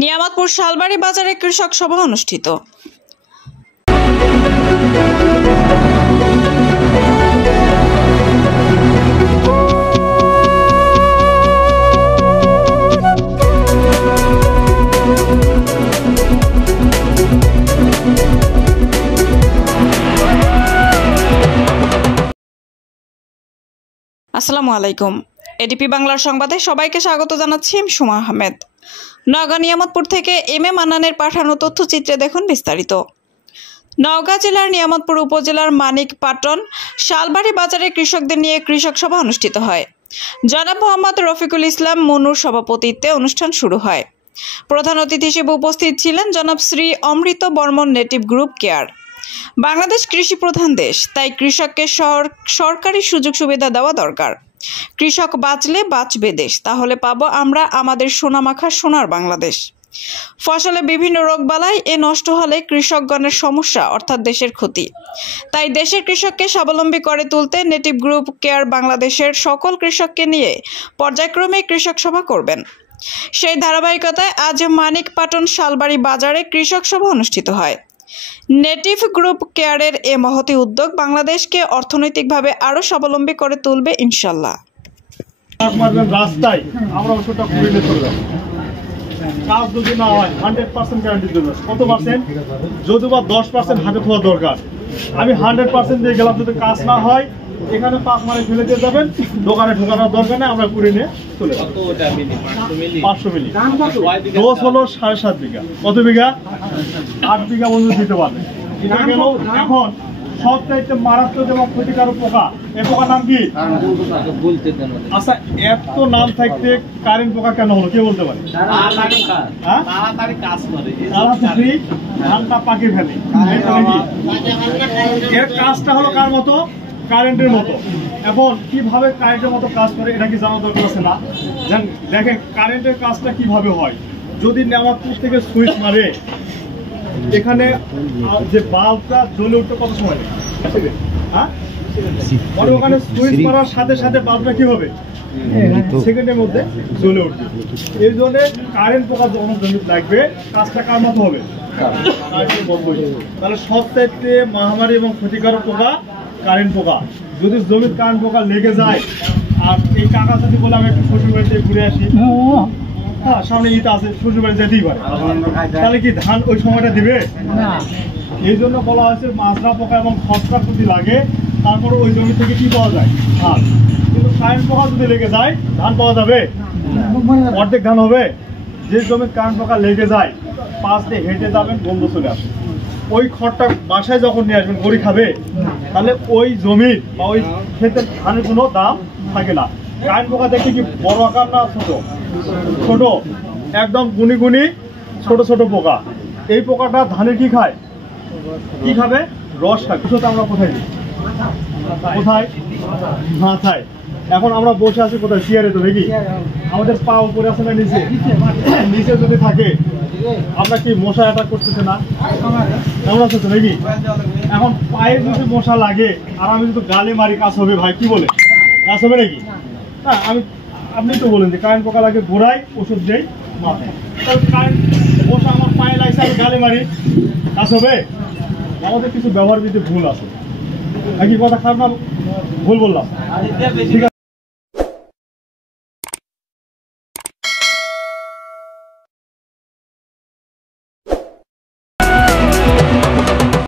নিয়ামতপুর শালবাড়ি বাজারে কৃষক সভা অনুষ্ঠিত। আসসালামু আলাইকুম। এডিপি বাংলার সংবাদে সবাইকে স্বাগত জানাচ্ছি আমি সুমা আহমেদ। নওগাঁ নিয়ামতপুর থেকে এম এ মান্নানের পাঠানো তথ্যচিত্রে দেখুন বিস্তারিত। নওগাঁ জেলার নিয়ামতপুর উপজেলার মানিকপাটন শালবাড়ি বাজারে কৃষকদের নিয়ে কৃষক সভা অনুষ্ঠিত হয়। জনাব মোহাম্মদ রফিকুল ইসলাম মনুর সভাপতিত্বে অনুষ্ঠান শুরু হয়। প্রধান অতিথি হিসেবে উপস্থিত ছিলেন জনাব শ্রী অমৃত বর্মন নেটিভ গ্রুপ কেয়ার। বাংলাদেশ কৃষি প্রধান দেশ, তাই কৃষককে সরকারি সুযোগ সুবিধা দেওয়া দরকার। কৃষক বাঁচলে বাঁচবে দেশ, তাহলে পাবো আমরা আমাদের সোনামাখা সোনার বাংলাদেশ। ফসলে বিভিন্ন রোগবালাই নষ্ট হলে কৃষকগণের সমস্যা অর্থাৎ দেশের ক্ষতি। তাই দেশের কৃষককে স্বাবলম্বী করে তুলতে নেটিভ গ্রুপ কেয়ার বাংলাদেশের সকল কৃষককে নিয়ে পর্যায়ক্রমে কৃষক সভা করবেন। সেই ধারাবাহিকতায় আজ মানিকপাটন শালবাড়ি বাজারে কৃষক সভা অনুষ্ঠিত হয়। নেটিভ গ্রুপ কেয়ারের এ মহতি উদ্যোগ বাংলাদেশকে অর্থনৈতিকভাবে আরো স্বাবলম্বী করে তুলবে ইনশাল্লাহ। রাস্তায় আমরা ওষুধটা করে চলবে, কাজ যদি না হয় 100% গ্যারান্টি দেবে। কত পার্সেন্ট? যদি বা 10% হাতে হওয়া দরকার। আমি 100% দিয়ে গেলাম, যদি কাজ না হয় এখানে পাক মারে ফেলে দিয়ে যাবেন, দোকানে ঢোকানোর দরকার নেই, আমরা করে নিয়ে চলে যাবো। 500 মিলি ডোজ হলো 7.5 বিঘা। কত বিঘা? 8 বিঘা বন্ধু দিতে পারবে। এটা গেল। এখন সবচাইতে মারাত্মক এবং ক্ষতিকারক পোকা, এই পোকার নাম কি? আচ্ছা, এত নাম থাকতে কারেন্ট পোকা কেন হলো কে বলতে পারে? তাড়াতাড়ি ধানটা পাকে ফেলে। এর কাজটা হলো কার মতো? কারেন্টের মতো। এখন কিভাবে কারেন্টের মতো কাজ করে এটা কি জানা দরকার আছে না? দেখেন কারেন্টের কাজটা কিভাবে হয়। যদি নিয়ামতপুর থেকে সুইচ মারে, এখানে যে বাল্বটা জ্বলে উঠতে কত সময় লাগে? হ্যাঁ, ওখানে সুইচ মারার সাথে সাথে বাল্বটা কি হবে? সেকেন্ডের মধ্যে জ্বলে উঠবে। এই জন্য কারেন্ট পোকা যখন লাগবে, কাজটা কার মতো হবে? তাহলে সবচাইতে মহামারী এবং ক্ষতিকারক পোকা কারেন্ট পোকা। যদি জমির কারেন্ট পোকা লেগে যায়, আর এই কাকা যদি বলে আমি একটু শ্বশুর বাড়িতে ঘুরে আসি, হ্যাঁ সামনে ঈদ আছে, শ্বশুর বাড়ি যেতেই পারে, তাহলে কি ধান ওই সময়টা দিবে না? এই জন্য বলা হয়েছে মাজরা পোকা এবং খসড়া যদি লাগে, তারপরে ওই জমি থেকে কি পাওয়া যায়? ধান। কিন্তু কারেন্ট পোকা যদি লেগে যায়, ধান পাওয়া যাবে? অর্ধেক ধান হবে। যে জমির কারেন্ট পোকা লেগে যায়, পাশ দিয়ে হেঁটে যাবেন, গন্ধ চলে আসে। ওই খড়টা বাসায় যখন নিয়ে আসবেন, গড়ি খাবে? তাহলে ওই জমির বা ওই ক্ষেতের ধানের কোনো দাম থাকে না। কারেন্ট পোকা দেখে কি বড় আকার না ছোট? ছোট, একদম গুনি গুনি ছোট ছোট পোকা। এই পোকাটা ধানের কি খায়? কি খাবে? রস খায়। কুশোতে আমরা কোথায় দিই? কোথায়? মাথায়। এখন আমরা বসে আছি কোথায়? চেয়ারে। তো দেখি আমাদের পা উপরে আছে না নিচে? নিচে যদি থাকে, আমরা কি মশা অ্যাটাক করতেছে না? কেমন আছে তো নাকি? এখন পায়ে যদি মশা লাগে আর আমি যদি গালে মারি, কাজ হবে ভাই? কি বলে? কাজ হবে নাকি? হ্যাঁ, আপনি তো বলেন যে কারেন্ট পোকা লাগে ঘোরাই, ওষুধ দেই মাথায়। কারেন্ট মশা আমার পায়ে লাগছে, আমি গালে মারি, কাজ হবে? আমাদের কিছু ব্যবহার বিধি ভুল আছে নাকি? কথা খারাপ না ভুল বললাম? ঠিক আছে।